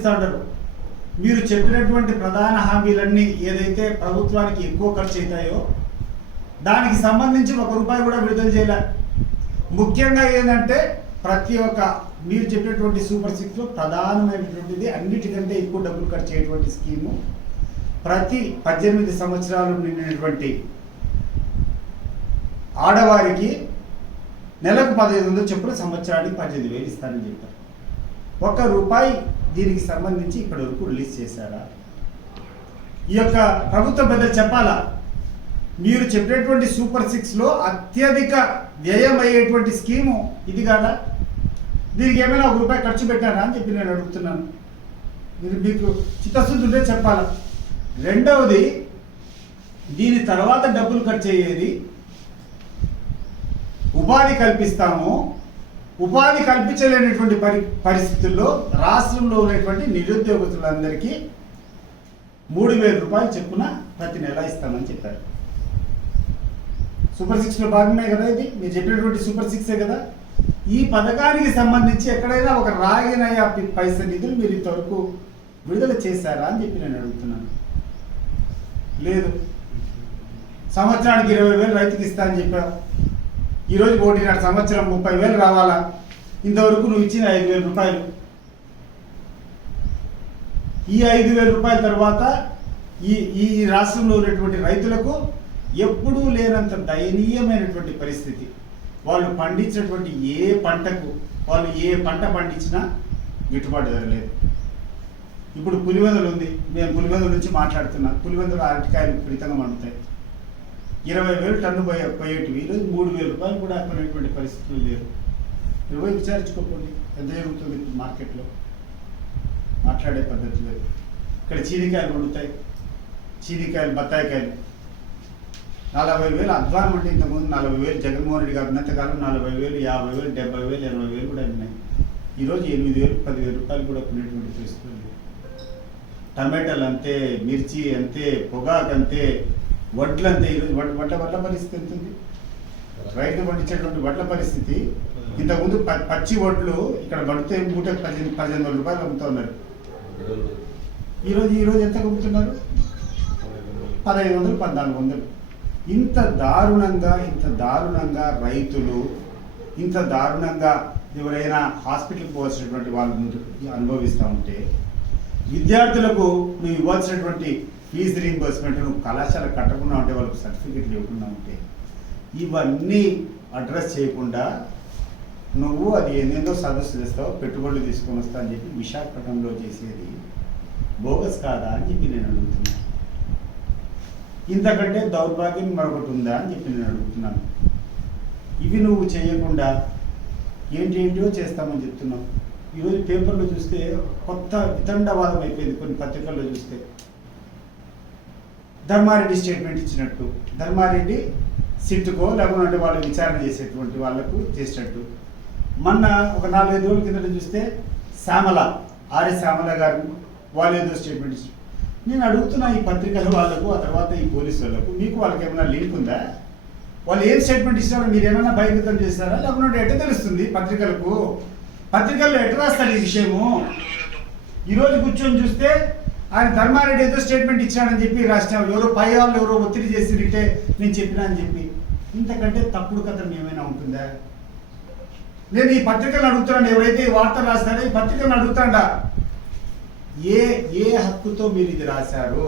ఆలోచిస్తూ ఉంటారు. మీరు చెప్పినటువంటి ప్రధాన హామీలన్నీ ఏదైతే ప్రభుత్వానికి ఎక్కువ ఖర్చు అవుతాయో దానికి సంబంధించి ₹1 కూడా విడుదల చేయలే. ముఖ్యంగా ఏంటంటే ప్రతి ఒక్క మీరు చెప్పినటువంటి సూపర్ 6లో ప్రధానమైనటువంటిది అన్నిటికంటే ఎక్కువ డబ్బులు ఖర్చు అయ్యేటువంటి స్కీము ప్రతి 18 సంవత్సరాలు నిండినటువంటి ఆడవారికి నెలకు 1500 చొప్పున సంవత్సరానికి 18,000 ఇస్తానని చెప్పారు. ₹1 దీనికి సంబంధించి ఇప్పటి వరకు రిలీజ్ చేశారా? ఈ యొక్క ప్రభుత్వ పెద్దలు చెప్పాలా, మీరు చెప్పినటువంటి సూపర్ 6లో అత్యధిక వ్యయం అయ్యేటువంటి స్కీము ఇది కాదా? దీనికి ఏమైనా ₹1 ఖర్చు పెట్టారా అని చెప్పి నేను అడుగుతున్నాను. మీకు చిత్తశుద్ధి ఉంటే చెప్పాలా. రెండవది, దీని తర్వాత డబ్బులు ఖర్చు అయ్యేది ఉపాధి కల్పిస్తాము. ఉపాధి కల్పించలేనటువంటి పరిస్థితుల్లో రాష్ట్రంలో ఉన్నటువంటి నిరుద్యోగులందరికీ ₹3,000 చొప్పున ప్రతి నెల ఇస్తామని చెప్పారు. సూపర్ 6లో భాగమే కదా ఇది, మీరు చెప్పినటువంటి సూపర్ 6ఏ కదా. ఈ పథకానికి సంబంధించి ఎక్కడైనా ఒక రాగినయా పైస నిధులు మీరు ఇంతవరకు విడుదల చేశారా అని చెప్పి నేను అడుగుతున్నాను. లేదు. సంవత్సరానికి 20,000 రైతుకి ఇస్తా అని చెప్పావు. ఈరోజు 1.5 సంవత్సరం 30,000 రావాలా? ఇంతవరకు నువ్వు ఇచ్చిన ₹5,000. ఈ ₹5,000 తర్వాత ఈ రాష్ట్రంలో ఉన్నటువంటి రైతులకు ఎప్పుడూ లేనంత దయనీయమైనటువంటి పరిస్థితి. వాళ్ళు పండించినటువంటి ఏ పంటకు వాళ్ళు ఏ పంట పండించినా గిట్టుబాటు జరగలేదు. ఇప్పుడు పులివెందులు ఉంది, మేము పులివెందుల నుంచి మాట్లాడుతున్నాం. పులివెందులు అరటికాయలు విపరీతంగా మండుతాయి. 20,000 టన్ను పోయేటివి ఈరోజు ₹3,000 కూడా కొనేటువంటి పరిస్థితులు లేవు. పోయి విచారించుకోకండి ఎంత జరుగుతుంది ఇప్పుడు మార్కెట్లో. మాట్లాడే పద్ధతి లేదు. ఇక్కడ చీనికాయలు పండుతాయి, చీనికాయలు, బత్తాయికాయలు 40,000 అధ్వానం. అంటే ఇంతకుముందు 40,000 జగన్మోహన్ రెడ్డి గారు ఉన్నంతకాలం 40,000, 50,000, 70,000, 80,000 కూడా ఉన్నాయి. ఈరోజు 8,000, ₹10,000 కూడా కొనేటువంటి పరిస్థితులు లేవు. టమాటాలు అంతే, మిర్చి అంతే, పొగాకు అంతే, వడ్లు అంతే. ఈరోజు వడ్ల పరిస్థితి ఎంత ఉంది? రైతు పండించేటువంటి వడ్ల పరిస్థితి. ఇంతకుముందు పచ్చి వడ్లు ఇక్కడ పడితే మూటకు ₹1,500 అమ్ముతూ ఉన్నారు. ఈరోజు ఎంత అమ్ముతున్నారు? 1,500, 1,400. ఇంత దారుణంగా రైతులు, ఇంత దారుణంగా ఎవరైనా హాస్పిటల్కి పోవాల్సినటువంటి వాళ్ళు అనుభవిస్తూ ఉంటే, విద్యార్థులకు నువ్వు ఇవ్వాల్సినటువంటి ఫీజు రీయింబర్స్మెంట్ నువ్వు కళాశాల కట్టకుండా ఉంటే, వాళ్ళకి సర్టిఫికెట్లు ఇవ్వకుండా ఉంటే, ఇవన్నీ అడ్రస్ చేయకుండా నువ్వు అది ఎన్నెందో సదస్సు చేస్తావు, పెట్టుబడులు తీసుకొని వస్తా అని చెప్పి విశాఖపట్నంలో చేసేది బోగస్ కాదా అని చెప్పి నేను అడుగుతున్నాను. ఇంతకంటే దౌర్భాగ్యం మరొకటి ఉందా అని చెప్పి నేను అడుగుతున్నాను. ఇవి నువ్వు చేయకుండా ఏంటో చేస్తామని చెప్తున్నావు. ఈరోజు పేపర్లో చూస్తే కొత్త వితండవాదం అయిపోయింది. కొన్ని పత్రికల్లో చూస్తే ధర్మారెడ్డి స్టేట్మెంట్ ఇచ్చినట్టు, ధర్మారెడ్డి సిట్టుకో లేకుంటే వాళ్ళు విచారణ చేసేటువంటి వాళ్ళకు చేసినట్టు. మొన్న ఒక 4-5 రోజుల కిందట చూస్తే శ్యామల గారు వాళ్ళు ఏదో స్టేట్మెంట్ ఇచ్చారు. నేను అడుగుతున్నా ఈ పత్రికల వాళ్ళకు, ఆ తర్వాత ఈ పోలీసు వాళ్ళకు, మీకు వాళ్ళకి ఏమైనా లింక్ ఉందా? వాళ్ళు ఏం స్టేట్మెంట్ ఇస్తారో మీరు ఏమైనా బహిర్గతం చేస్తారా? లేకుంటే ఎట్లా తెలుస్తుంది పత్రికలకు? పత్రికల్లో ఎట్లా రాస్తారు ఈ విషయము? ఈరోజు కూర్చొని చూస్తే ఆయన ధర్మారెడ్డి ఏదో స్టేట్మెంట్ ఇచ్చాడని చెప్పి రాష్ట్రం ఎవరో పై వాళ్ళు ఎవరో ఒత్తిడి చేసినట్టే నేను చెప్పినా అని చెప్పి. ఇంతకంటే తప్పుడు కథనం ఏమైనా ఉంటుందా? నేను ఈ పత్రికలను అడుగుతున్నాను, ఎవరైతే ఈ వార్తలు రాస్తారో ఈ పత్రికలను అడుగుతాడా, ఏ హక్కుతో మీరు ఇది రాశారు?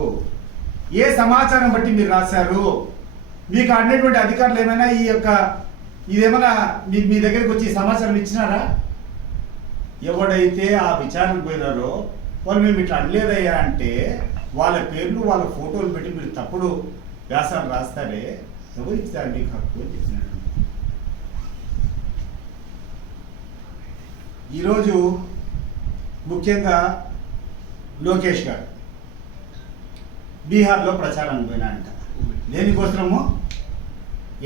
ఏ సమాచారం బట్టి మీరు రాశారు? మీకు అడినటువంటి అధికారులు ఏమైనా ఇదేమైనా మీ దగ్గరికి వచ్చి సమాచారం ఇచ్చినారా? ఎవడైతే ఆ విచారణకు పోయినారో వాళ్ళు మేము ఇట్లా అనలేదయ్యా అంటే వాళ్ళ పేర్లు వాళ్ళ ఫోటోలు పెట్టి మీరు తప్పుడు వ్యాసాలు రాస్తారే, ఎవరిస్తారు మీకు హక్కు అని చెప్పినాడు. ఈరోజు ముఖ్యంగా లోకేష్ గారు బీహార్లో ప్రచారానికి పోయినాడంట. దేనికోసము?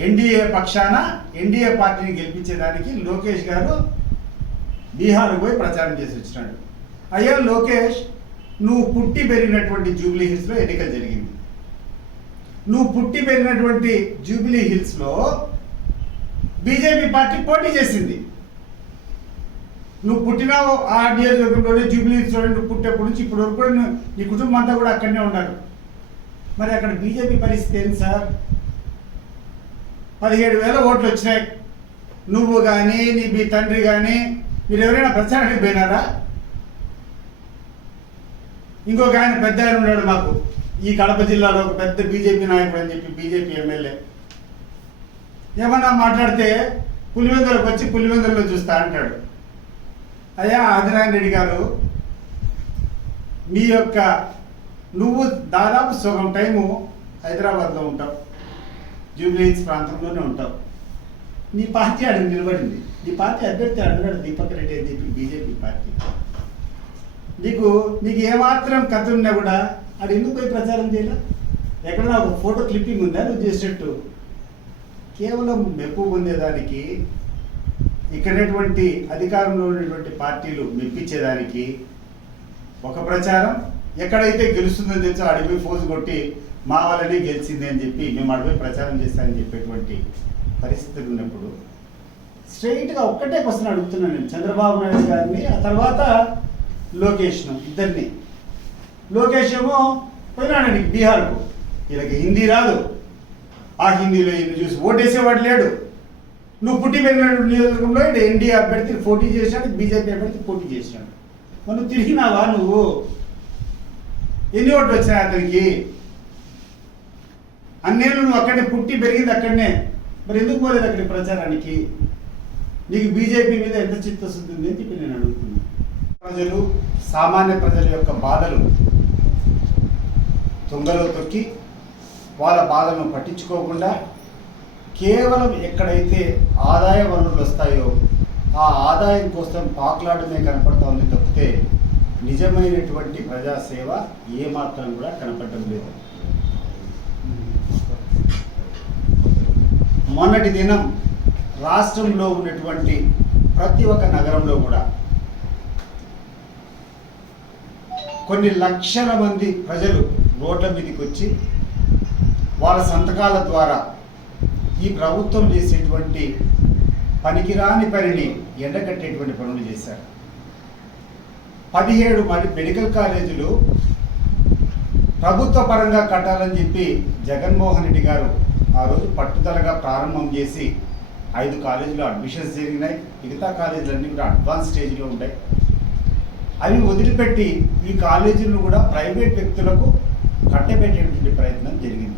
ఎన్డీఏ పక్షాన ఎన్డీఏ పార్టీని గెలిపించేదానికి లోకేష్ గారు బీహార్కు పోయి ప్రచారం చేసి వచ్చినాడు. అయ్యా లోకేష్, నువ్వు పుట్టి పెరిగినటువంటి జూబ్లీ హిల్స్లో ఎన్నికలు జరిగింది. నువ్వు పుట్టి పెరిగినటువంటి జూబ్లీ హిల్స్లో బీజేపీ పార్టీ పోటీ చేసింది. నువ్వు పుట్టినావు ఆ నియోజకవర్గంలోనే జూబ్లీహిల్స్లో నువ్వు పుట్టేప్పటి నుంచి ఇప్పటి వరకు కూడా నీ కుటుంబం అంతా కూడా అక్కడనే ఉన్నారు. మరి అక్కడ బీజేపీ పరిస్థితి ఏంటి సార్? 17,000 ఓట్లు వచ్చినాయి. నువ్వు కానీ మీ తండ్రి కానీ మీరు ఎవరైనా ప్రచారానికి పోయినారా? ఇంకొక ఆయన పెద్ద ఆయన ఉన్నాడు మాకు ఈ కడప జిల్లాలో, ఒక పెద్ద బీజేపీ నాయకుడు అని చెప్పి, బీజేపీ ఎమ్మెల్యే. ఏమన్నా మాట్లాడితే పులివెందులకు వచ్చి పులివెందులలో చూస్తా అంటాడు. అయ్యా ఆదినారాయణ రెడ్డి గారు, నువ్వు దాదాపు సగం టైము హైదరాబాద్లో ఉంటావు, జూబ్లీహిల్స్ ప్రాంతంలోనే ఉంటావు. నీ పార్టీ అడిగి నిలబడింది, నీ పార్టీ అభ్యర్థి అడిగాడు దీపక్ రెడ్డి అని చెప్పి బీజేపీ పార్టీ. నీకు ఏమాత్రం కథ ఉన్నా కూడా అది ఎందుకు పోయి ప్రచారం చేయాల? ఎక్కడన్నా ఒక ఫోటో క్లిప్పింగ్ ఉందా నువ్వు చేసేటట్టు? కేవలం మెప్పు పొందేదానికి, ఇక్కడటువంటి అధికారంలో ఉన్నటువంటి పార్టీలు మెప్పించేదానికి ఒక ప్రచారం, ఎక్కడైతే గెలుస్తుందని తెలుసో అడిగిపోయి ఫోజు కొట్టి మా వాళ్ళనే గెలిచింది అని చెప్పి మేము అడిగిపోయి ప్రచారం చేస్తామని చెప్పేటువంటి పరిస్థితులు ఉన్నప్పుడు స్ట్రైట్గా ఒక్కటే క్వశ్చన్ అడుగుతున్నాను నేను చంద్రబాబు నాయుడు గారిని, ఆ తర్వాత లోకేష్ను, ఇద్దరిని. లోకేష్ ఏమో పోయినాడండి బీహార్కు, వీళ్ళకి హిందీ రాదు, ఆ హిందీలో ఈయన చూసి ఓటేసేవాడు లేడు. నువ్వు పుట్టి పెరిగిన నియోజకవర్గంలో ఎన్డీఏ అభ్యర్థి పోటీ చేశాడు, బీజేపీ అభ్యర్థి పోటీ చేశాడు. నువ్వు తిరిగినావా? నువ్వు ఎన్ని ఓట్లు వచ్చినాయి అతనికి? అన్నేళ్ళు నువ్వు అక్కడనే పుట్టి పెరిగింది అక్కడనే, మరి ఎందుకు పోలేదు అక్కడి ప్రచారానికి? నీకు బీజేపీ మీద ఎంత చిత్తశుద్ధి ఉంది అని చెప్పి నేను అడుగుతున్నాను. ప్రజలు, సామాన్య ప్రజల యొక్క బాధలు తుంగలో తొక్కి వాళ్ళ బాధలను పట్టించుకోకుండా కేవలం ఎక్కడైతే ఆదాయ వనరులు వస్తాయో ఆ ఆదాయం కోసం పాకులాడమే కనపడతా ఉంది తప్పితే నిజమైనటువంటి ప్రజాసేవ ఏమాత్రం కూడా కనపడటం లేదు. మొన్నటి దినం రాష్ట్రంలో ఉన్నటువంటి ప్రతి ఒక్క నగరంలో కూడా కొన్ని లక్షల మంది ప్రజలు రోడ్ల మీదకి వచ్చి వాళ్ళ సంతకాల ద్వారా ఈ ప్రభుత్వం చేసేటువంటి పనికిరాని పనిని ఎండకట్టేటువంటి పనులు చేశారు. 17 మెడికల్ కాలేజీలు ప్రభుత్వ పరంగా కట్టాలని చెప్పి జగన్మోహన్ రెడ్డి గారు ఆ రోజు పట్టుదలగా ప్రారంభం చేసి 5 కాలేజీలో అడ్మిషన్స్ జరిగినాయి. మిగతా కాలేజీలన్నీ కూడా అడ్వాన్స్ స్టేజ్లో ఉంటాయి. అవి వదిలిపెట్టి ఈ కాలేజీలను కూడా ప్రైవేట్ వ్యక్తులకు కట్టబెట్టేటువంటి ప్రయత్నం జరిగింది.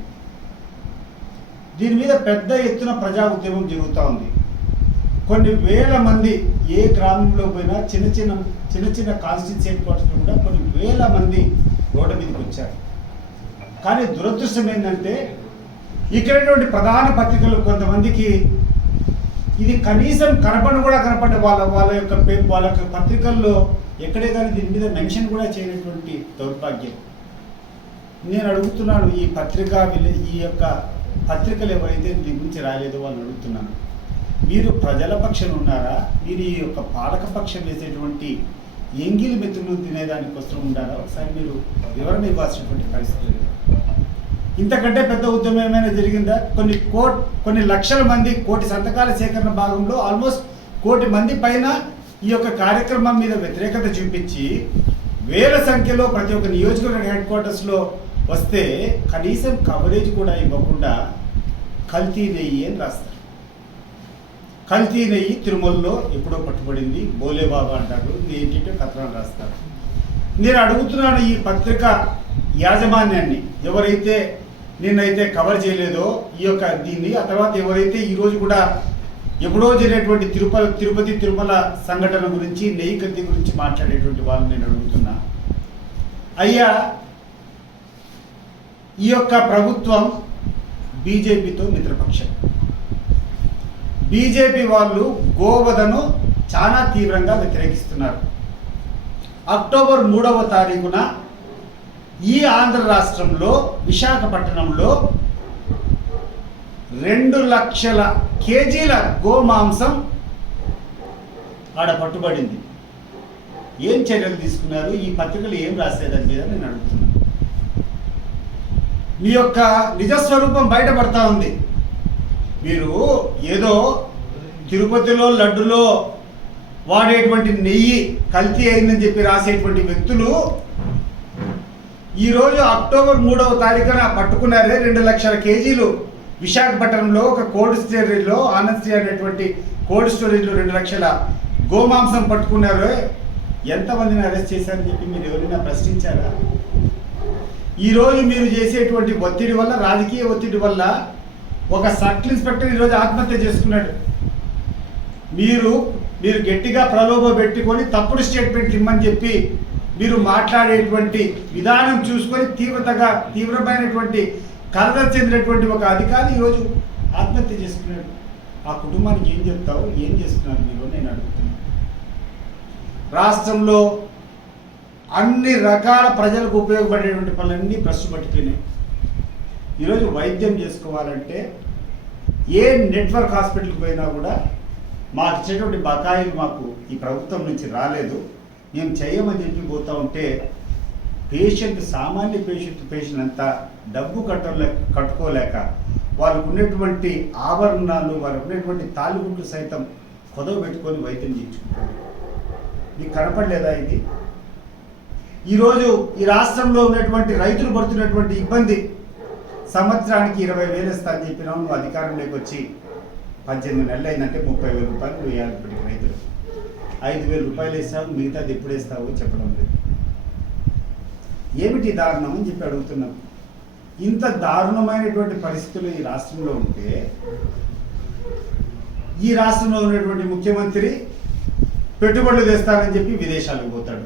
దీని మీద పెద్ద ఎత్తున ప్రజా ఉద్యమం జరుగుతూ ఉంది. కొన్ని వేల మంది ఏ గ్రామంలో పోయినా చిన్న చిన్న కాన్స్టిట్యూన్సీ హెడ్ క్వార్టర్స్లో కూడా కొన్ని వేల మంది రోడ్డు మీదకి వచ్చారు. కానీ దురదృష్టం ఏంటంటే ఇక్కడటువంటి ప్రధాన పత్రికలు కొంతమందికి ఇది కనీసం కనపడే వాళ్ళ యొక్క పత్రికల్లో ఎక్కడే కానీ దీని మీద మెన్షన్ కూడా చేయనటువంటి దౌర్భాగ్యం. నేను అడుగుతున్నాను, ఈ యొక్క పత్రికలు ఎవరైతే దీని గురించి రాలేదో వాళ్ళని అడుగుతున్నాను, మీరు ప్రజల పక్షం ఉన్నారా? మీరు ఈ యొక్క పాలక పక్షం వేసేటువంటి ఎంగిలి మెతులు తినేదానికోసం ఉండారా? ఒకసారి మీరు వివరణ ఇవ్వాల్సినటువంటి పరిస్థితి. ఇంతకంటే పెద్ద ఉద్యమం ఏమైనా జరిగిందా? కొన్ని లక్షల మంది, కోటి సంతకాల సేకరణ భాగంలో ఆల్మోస్ట్ 1 కోటి మంది పైన ఈ యొక్క కార్యక్రమం మీద వ్యతిరేకత చూపించి వేల సంఖ్యలో ప్రతి ఒక్క నియోజకవర్గ హెడ్ క్వార్టర్స్లో వస్తే కనీసం కవరేజ్ కూడా ఇవ్వకుండా కల్తీ నెయ్యి అని రాస్తారు. కల్తీ నెయ్యి తిరుమలలో ఎప్పుడో పట్టుబడింది, బోలేబాబా అంటారు, ఏంటంటే కథనాలు రాస్తారు. నేను అడుగుతున్నాను ఈ పత్రిక యాజమాన్యాన్ని, ఎవరైతే నిన్నైతే కవర్ చేయలేదో ఈ యొక్క దీన్ని, ఆ తర్వాత ఎవరైతే ఈరోజు కూడా ఎప్పుడో జరిగినటువంటి తిరుపతి తిరుమల సంఘటన గురించి, నెయ్యి కల్తీ గురించి మాట్లాడేటువంటి వాళ్ళని నేను అడుగుతున్నా, అయ్యా ఈ యొక్క ప్రభుత్వం బీజేపీతో మిత్రపక్షం. బీజేపీ వాళ్ళు గోవధను చాలా తీవ్రంగా వ్యతిరేకిస్తున్నారు. అక్టోబర్ 3వ తారీఖున ఈ ఆంధ్ర రాష్ట్రంలో విశాఖపట్నంలో 2 లక్షల కేజీల గోమాంసం ఆడ పట్టుబడింది. ఏం చర్యలు తీసుకున్నారు? ఈ పత్రికలు ఏం రాసేదని మీద నేను అడుగుతున్నాను. మీ యొక్క నిజస్వరూపం బయటపడతా ఉంది. మీరు ఏదో తిరుపతిలో లడ్డులో వాడేటువంటి నెయ్యి కల్తీ అయిందని చెప్పి రాసేటువంటి వ్యక్తులు ఈరోజు అక్టోబర్ 3వ తారీఖున పట్టుకున్నారే 2 లక్షల కేజీలు విశాఖపట్నంలో ఒక కోల్డ్ స్టోరేజ్లో ఆనందశ్రీ అనేటువంటి కోల్డ్ స్టోరేజ్లో 2 లక్షల గోమాంసం పట్టుకున్నారు. ఎంతమందిని అరెస్ట్ చేశారని చెప్పి మీరు ఎవరైనా ప్రశ్నించారా? ఈరోజు మీరు చేసేటువంటి ఒత్తిడి వల్ల, రాజకీయ ఒత్తిడి వల్ల ఒక సర్కిల్ ఇన్స్పెక్టర్ ఈరోజు ఆత్మహత్య చేసుకున్నాడు. మీరు గట్టిగా ప్రలోభ పెట్టుకొని తప్పుడు స్టేట్మెంట్లు ఇమ్మని చెప్పి మీరు మాట్లాడేటువంటి విధానం చూసుకొని తీవ్రమైనటువంటి కలత చెందినటువంటి ఒక అధికారి ఈరోజు ఆత్మహత్య చేసుకున్నాడు. ఆ కుటుంబానికి ఏం చెప్తావు? ఏం చేస్తున్నారు మీరు? నేను అడుగుతున్నాను. రాష్ట్రంలో అన్ని రకాల ప్రజలకు ఉపయోగపడేటువంటి పనులన్నీ ప్రశ్న పట్టిపోయినాయి. ఈరోజు వైద్యం చేసుకోవాలంటే ఏ నెట్వర్క్ హాస్పిటల్కి పోయినా కూడా మాకు ఇచ్చేటువంటి బకాయిలు మాకు ఈ ప్రభుత్వం నుంచి రాలేదు, మేము చేయమని చెప్పి పోతూ ఉంటే సామాన్య పేషెంట్ అంతా డబ్బు కట్టుకోలేక వాళ్ళకు ఉన్నటువంటి ఆభరణాలు, వాళ్ళకు ఉన్నటువంటి తాలిగుడ్లు సైతం కొదవ పెట్టుకొని వైద్యం చేయించుకుంటారు. మీకు కనపడలేదా ఇది? ఈరోజు ఈ రాష్ట్రంలో ఉన్నటువంటి రైతులు పడుతున్నటువంటి ఇబ్బంది, సంవత్సరానికి 20,000 ఇస్తా అని చెప్పినావు. నువ్వు అధికారంలోకి వచ్చి 18 నెలలు అయిందంటే 30,000 రూపాయలు నువ్వు ఇవ్వాలి రైతులు. 5,000 రూపాయలు ఇస్తావు, మిగతాది ఎప్పుడు ఇస్తావు చెప్పడం లేదు. ఏమిటి దారుణం అని చెప్పి అడుగుతున్నాం. ఇంత దారుణమైనటువంటి పరిస్థితులు ఈ రాష్ట్రంలో ఉంటే ఈ రాష్ట్రంలో ఉన్నటువంటి ముఖ్యమంత్రి పెట్టుబడులు తెస్తానని చెప్పి విదేశాలకు పోతాడు.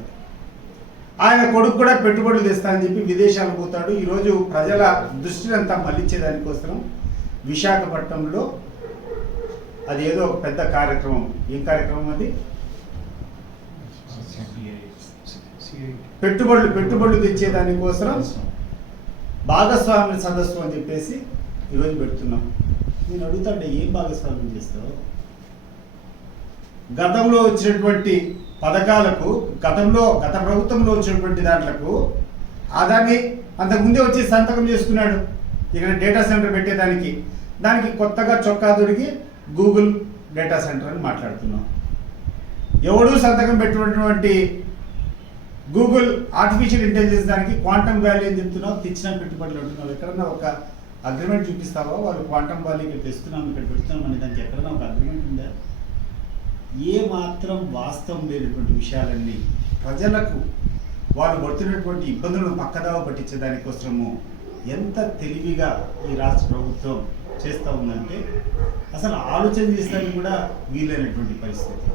ఆయన కొడుకు కూడా పెట్టుబడులు తెస్తానని చెప్పి విదేశాలకు పోతాడు. ఈరోజు ప్రజల దృష్టిని అంతా మళ్లించేదానికోసం విశాఖపట్నంలో అది ఏదో ఒక పెద్ద కార్యక్రమం. ఏం కార్యక్రమం అది? పెట్టుబడులు తెచ్చేదానికోసం భాగస్వామ్య సదస్సు అని చెప్పేసి ఈరోజు పెడుతున్నాం. నేను అడుగుతాంటే ఏం భాగస్వామ్యం చేస్తావు? గతంలో వచ్చినటువంటి పథకాలకు, గత ప్రభుత్వంలో వచ్చినటువంటి దాంట్లకు ఆదాన్ని అంతకుముందే వచ్చి సంతకం చేసుకున్నాడు. ఇక్కడ డేటా సెంటర్ పెట్టేదానికి దానికి కొత్తగా చొక్కా దొరికి గూగుల్ డేటా సెంటర్ అని మాట్లాడుతున్నాం. ఎవడూ సంతకం పెట్టినటువంటి గూగుల్ ఆర్టిఫిషియల్ ఇంటెలిజెన్స్ దానికి క్వాంటమ్ వ్యాలీ అని చెప్తున్నావు, తెచ్చిన పెట్టుబడులు అంటున్నావు. ఎక్కడన్నా ఒక అగ్రిమెంట్ చూపిస్తావా? వాళ్ళు క్వాంటమ్ వ్యాలీ ఇక్కడ తెస్తున్నాం, ఇక్కడ పెడుతున్నాం అని దానికి ఎక్కడన్నా ఒక అగ్రిమెంట్ ఉందా? ఏ మాత్రం వాస్తవం లేనటువంటి విషయాలన్నీ ప్రజలకు వాళ్ళు పడుతున్నటువంటి ఇబ్బందులను పక్కదావ పట్టించే దానికోసము ఎంత తెలివిగా ఈ రాష్ట్ర ప్రభుత్వం చేస్తూ ఉందంటే అసలు ఆలోచన చేస్తానికి కూడా వీలైనటువంటి పరిస్థితి.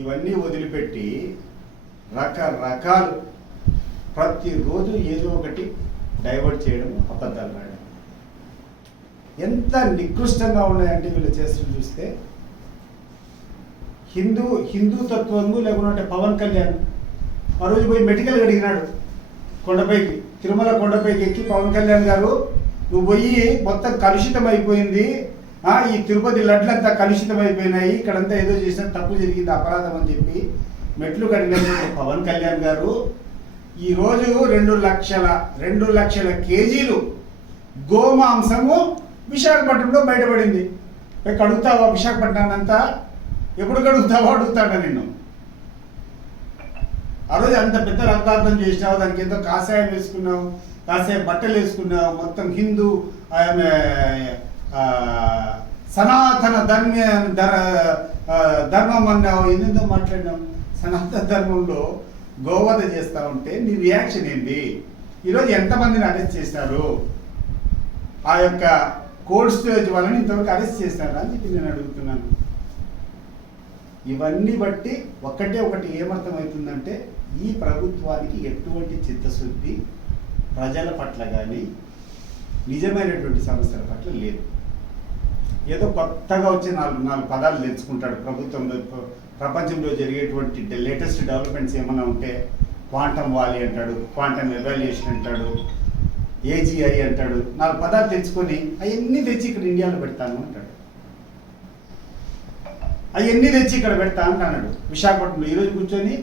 ఇవన్నీ వదిలిపెట్టి రకరకాలు ప్రతిరోజు ఏదో ఒకటి డైవర్ట్ చేయడం, అబద్ధాలు రాయడం ఎంత నికృష్టంగా ఉన్నాయంటే వీళ్ళు చేస్తున్న చూస్తే. హిందూతత్వము లేకుంటే పవన్ కళ్యాణ్ ఆ రోజు పోయి మెడికల్ అడిగినాడు కొండపైకి, తిరుమల కొండపైకి ఎక్కి, పవన్ కళ్యాణ్ గారు నువ్వు పోయి మొత్తం కలుషితం అయిపోయింది, ఈ తిరుపతి లడ్లంతా కలుషితం అయిపోయినాయి, ఇక్కడంతా ఏదో చేసిన తప్పు జరిగింది, అపరాధం అని చెప్పి మెట్లు కడిగినటువంటి పవన్ కళ్యాణ్ గారు ఈరోజు 2 లక్షల కేజీలు గోమాంసము విశాఖపట్నంలో బయటపడింది. కడుగుతావా విశాఖపట్నాన్ని అంతా? ఎప్పుడు కడుగుతావో అడుగుతాడా నిన్ను? ఆ రోజు అంత పెద్ద రక్తార్థం చేసినావు, దానికి ఎంతో కాషాయం వేసుకున్నావు, కాషాయం బట్టలు వేసుకున్నావు, మొత్తం హిందూ సనాతన ధర్మం అన్నావు, ఎన్నెందో మాట్లాడినావు. సనాతన ధర్మంలో గోవధ చేస్తూ ఉంటే నీ రియాక్షన్ ఏంటి? ఈరోజు ఎంతమందిని అరెస్ట్ చేశారు? ఆ యొక్క కోల్డ్ స్టోరేజ్ వాళ్ళని ఇంతవరకు అరెస్ట్ చేశారా అని చెప్పి నేను అడుగుతున్నాను. ఇవన్నీ బట్టి ఒకటి ఏమర్థమవుతుందంటే ఈ ప్రభుత్వానికి ఎటువంటి చిత్తశుద్ధి ప్రజల పట్ల కానీ నిజమైనటువంటి సమస్యల పట్ల లేదు. ఏదో కొత్తగా వచ్చి నాలుగు పదాలు తెలుసుకుంటాడు ప్రభుత్వంలో. ప్రపంచంలో జరిగేటువంటి లేటెస్ట్ డెవలప్మెంట్స్ ఏమైనా ఉంటే క్వాంటమ్ వాలీ అంటాడు, క్వాంటమ్ ఎవాల్యుయేషన్ అంటాడు, ఏజీఐ అంటాడు. 4 పదాలు తెచ్చుకొని అవన్నీ తెచ్చి ఇక్కడ ఇండియాలో పెడతాను అంటాడు. అవన్నీ తెచ్చి ఇక్కడ పెడతా అంటున్నాడు విశాఖపట్నంలో. ఈరోజు కూర్చొని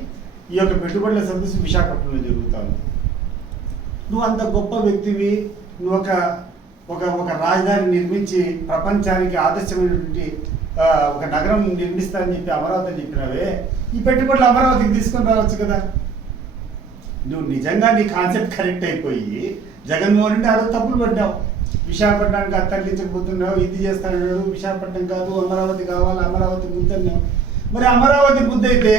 ఈ యొక్క పెట్టుబడుల సదస్సు విశాఖపట్నంలో జరుగుతాను. నువ్వు అంత గొప్ప వ్యక్తివి, నువ్వు ఒక రాజధాని నిర్మించి ప్రపంచానికి ఆదర్శమైనటువంటి ఒక నగరం నిర్మిస్తానని చెప్పి అమరావతి చెప్పినవే, ఈ పెట్టుబడులు అమరావతికి తీసుకొని రావచ్చు కదా. నువ్వు నిజంగా నీ కాన్సెప్ట్ కరెక్ట్ అయిపోయి జగన్మోహన్ రెడ్డి అదో తప్పులు పడ్డావు. విశాఖపట్నానికి తరలించకపోతున్నావు, ఇది చేస్తానన్నాడు. విశాఖపట్నం కాదు అమరావతి కావాలి, అమరావతి ముద్ద అన్నావు. మరి అమరావతి ముద్ద అయితే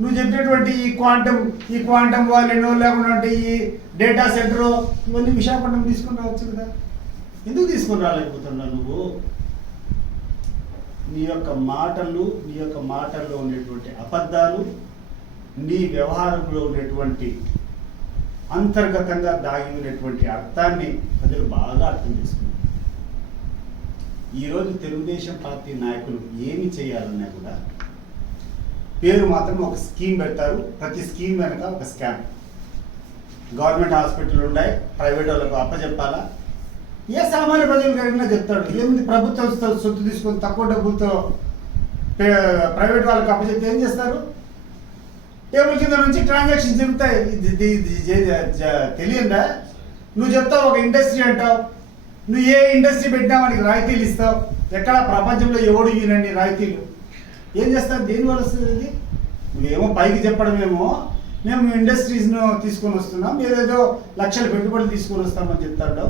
నువ్వు చెప్పినటువంటి ఈ క్వాంటమ్ వాల్యూనో లేకుంటే ఈ డేటా సెంటరో ఇవన్నీ విశాఖపట్నం తీసుకొని రావచ్చు కదా. ఎందుకు తీసుకొని రాలేకపోతున్నావు నువ్వు? నీ యొక్క మాటల్లో ఉండేటువంటి అబద్ధాలు, నీ వ్యవహారంలో ఉండేటువంటి అంతర్గతంగా దాగి ఉన్నటువంటి అర్థాన్ని ప్రజలు బాగా అర్థం చేసుకున్నారు. ఈరోజు తెలుగుదేశం పార్టీ నాయకులు ఏమి చేయాలన్నా కూడా పేరు మాత్రం ఒక స్కీమ్ పెడతారు. ప్రతి స్కీమ్ వెనక ఒక స్కామ్. గవర్నమెంట్ హాస్పిటల్ ఉన్నాయి, ప్రైవేట్ వాళ్ళకు అప్పచెప్పాలా? ఏ సామాన్య ప్రజలు కలిగినా చెప్తాడు. ఏముంది, ప్రభుత్వం సొత్తు తీసుకొని తక్కువ డబ్బులతో ప్రైవేట్ వాళ్ళకి అప్పచెప్తే ఏం చేస్తారు? టేబుల్ కింద నుంచి ట్రాన్సాక్షన్ జరుగుతాయి. తెలియదా? నువ్వు చెప్తావు ఒక ఇండస్ట్రీ అంటావు, నువ్వు ఏ ఇండస్ట్రీ పెట్టినా వానికి రాయితీలు ఇస్తావు. ఎక్కడ ప్రపంచంలో ఎవడు ఈయనండి రాయితీలు? ఏం చేస్తారు? దేనివల్ల వస్తుంది? నువ్వేమో పైకి చెప్పడమేమో మేము ఇండస్ట్రీస్ను తీసుకొని వస్తున్నాం, ఏదేదో లక్షల పెట్టుబడులు తీసుకొని వస్తామని చెప్తాడు.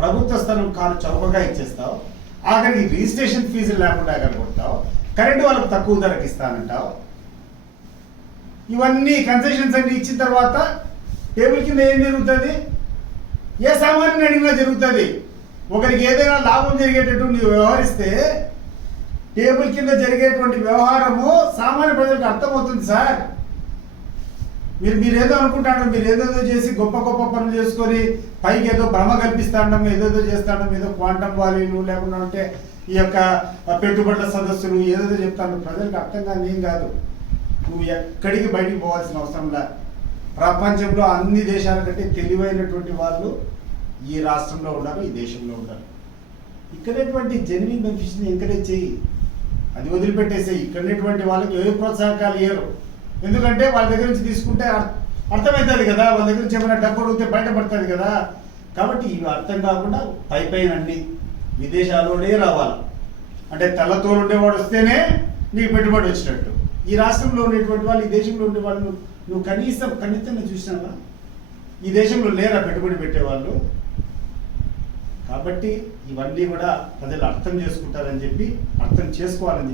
ప్రభుత్వ స్థలం కారు చౌకగా ఇచ్చేస్తావు, ఆఖరికి రిజిస్ట్రేషన్ ఫీజులు లేకుండా కొడతావు, కరెంటు వాళ్ళకు తక్కువ ధరకి ఇస్తానంటావు. ఇవన్నీ కన్సెషన్స్ అన్ని ఇచ్చిన తర్వాత టేబుల్ కింద ఏం జరుగుతుంది? ఏ సామాన్యుని అడిగినా జరుగుతుంది. ఒకరికి ఏదైనా లాభం జరిగేటట్టు నువ్వు వ్యవహరిస్తే టేబుల్ కింద జరిగేటువంటి వ్యవహారము సామాన్య ప్రజలకు అర్థమవుతుంది సార్. మీరేదో అనుకుంటాడు, మీరు ఏదేదో చేసి గొప్ప గొప్ప పనులు చేసుకొని పైకి ఏదో భ్రమ కల్పిస్తాండం, ఏదేదో చేస్తాండం, ఏదో క్వాంటమ్ వాల్యూలు లేకుండా ఉంటే ఈ యొక్క పెట్టుబడుల సదస్సులు ఏదేదో చెప్తాను. ప్రజలకు అర్థం కాదు, ఏం కాదు. నువ్వు ఎక్కడికి బయటికి పోవాల్సిన అవసరంలా. ప్రపంచంలో అన్ని దేశాల కంటే తెలివైనటువంటి వాళ్ళు ఈ రాష్ట్రంలో ఉన్నారు, ఈ దేశంలో ఉన్నారు. ఇక్కడటువంటి జెన్యున్ బెనిఫిట్స్ని ఎంకరేజ్ చేయి, అది వదిలిపెట్టేసేయి. ఇక్కడటువంటి వాళ్ళకి ఏ ప్రోత్సాహకాలు ఇయ్యరు. ఎందుకంటే వాళ్ళ దగ్గర నుంచి తీసుకుంటే అర్థమవుతుంది కదా, వాళ్ళ దగ్గర నుంచి ఏమైనా డబ్బు అడిగితే బయటపడుతుంది కదా. కాబట్టి ఇవి అర్థం కాకుండా పైన అన్ని విదేశాల్లోనే రావాలి. అంటే తెల్లతోలు ఉండేవాడు వస్తేనే నీకు పెట్టుబడి వచ్చినట్టు. ఈ రాష్ట్రంలో ఉండేటువంటి వాళ్ళు, ఈ దేశంలో ఉండే వాళ్ళు నువ్వు కనీసంగా చూసినావా? ఈ దేశంలో లేరా పెట్టుబడి పెట్టేవాళ్ళు? కాబట్టి ఇవన్నీ కూడా ప్రజలు అర్థం చేసుకోవాలని చెప్పి పనిచేసుకోవాలి.